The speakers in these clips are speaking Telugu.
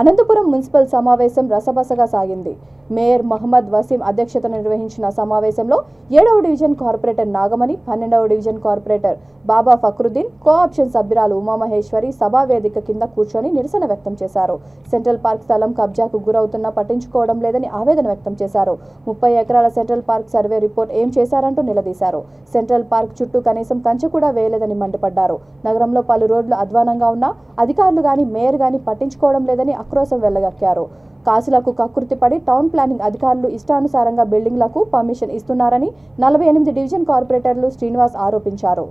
అనంతపురం మున్సిపల్ సమావేశం రసబసగా సాగింది. మేయర్ మహమ్మద్ వసీం అధ్యక్షతన నిర్వహించిన సమావేశంలో 7వ డివిజన్ కార్పొరేటర్ నాగమణి, 12వ division corporator Baba Fakruddin, cooption సభ్యురాలు ఉమామహేశ్వరి సభా వేదిక కింద కూర్చొని నిరసన వ్యక్తం చేశారు. సెంట్రల్ పార్క్ స్థలం కబ్జాకు గురవుతున్నా పట్టించుకోవడం లేదని ఆవేదన వ్యక్తం చేశారు. 30 ఎకరాల సెంట్రల్ పార్క్ సర్వే రిపోర్ట్ ఏం చేశారంటూ నిలదీశారు. సెంట్రల్ పార్క్ చుట్టూ కనీసం కంచె కూడా వేయలేదని మండిపడ్డారు. నగరంలో పలు రోడ్లు అధ్వానంగా ఉన్నా అధికారులు గాని మేయర్ గాని పట్టించుకోవడం లేదని ఆక్రోశం వెళ్లగక్కారు. కాసులకు కకృతిపడి టౌన్ ప్లానింగ్ అధికారులు ఇష్టానుసారంగా బిల్డింగ్లకు పర్మిషన్ ఇస్తున్నారని 48 డివిజన్ కార్పొరేటర్లు శ్రీనివాస్ ఆరోపించారు.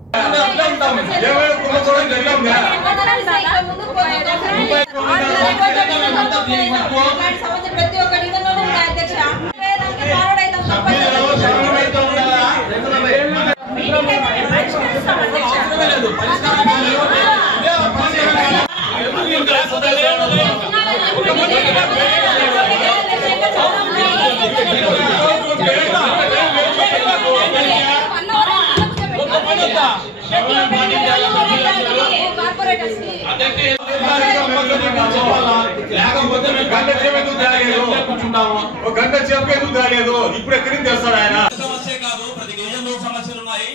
గంట చెప్పేందుకు తెలియదు. ఇప్పుడు ఎక్కడికి తెస్తాడు ఆయన? సమస్య కాదు, ప్రతి డివిజన్లో సమస్యలు ఉన్నాయి.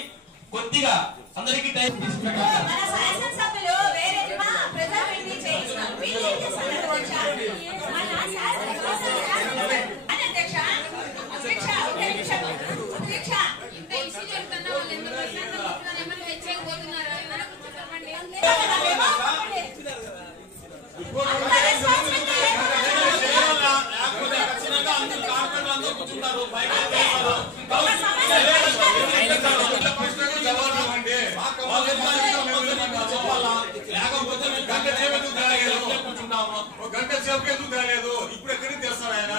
కొద్దిగా అందరికీ టైం గంట చెప్పేందుకు తెలియదు. ఇప్పుడు ఎక్కడికి తెస్తాడు ఆయన?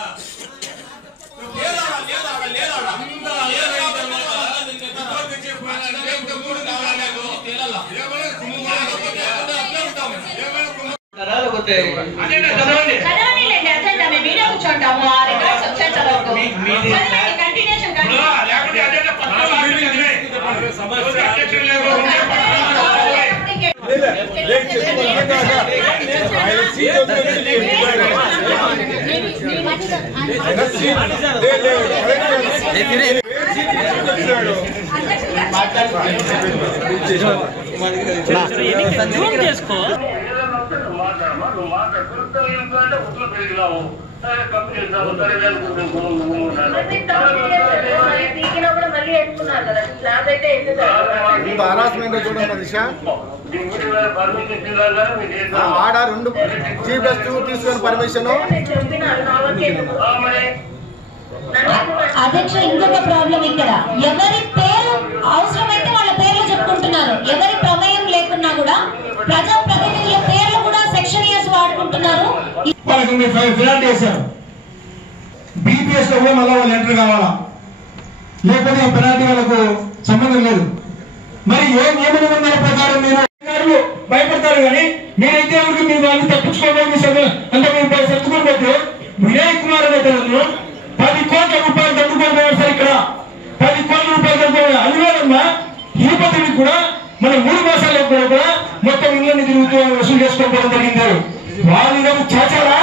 ఆడ 2 G+2 తీసుకొని పర్మిషన్. అధ్యక్ష, ఇంకొక ప్రాబ్లం ఇక్కడ, ఎవరి పేరు అవసరమైతే వాళ్ళ పేర్లు చెప్పుకుంటున్నారు. ఎవరి ప్రమేయం లేకున్నా కూడా ప్రజా ప్రతినిధుల పేర్లు కూడా సెక్షన్ ఇయర్స్ వాడుకుంటున్నారు. బీపీఎస్ లో కూడా మళ్ళీ వాళ్ళు ఎంటర్ కావాలా, లేకపోతే ఈ పెనాల్టీ వాళ్ళకు సంబంధం లేదు. మరి ఏ నియమ నిబంధనల ప్రకారం మీరు అధికారులు భయపడతారు, కానీ మీరైతే ఎవరికి మీరు వాళ్ళు తప్పించుకోవాలి అంటే మీరు సర్దుకొని పోతే వినయ్ కుమార్ అనే 10 కోట్ల రూపాయలు దండుకోవాలి సార్. ఇక్కడ 10 కోట్ల రూపాయలు దండుకోవాలి. అందువల్ల తిరుపతికి కూడా మన 3 మాసాలకు కూడా మొత్తం ఇళ్ళని తిరుగుతూ వసూలు చేసుకోవడం జరిగింది. వాళ్ళు చాచారా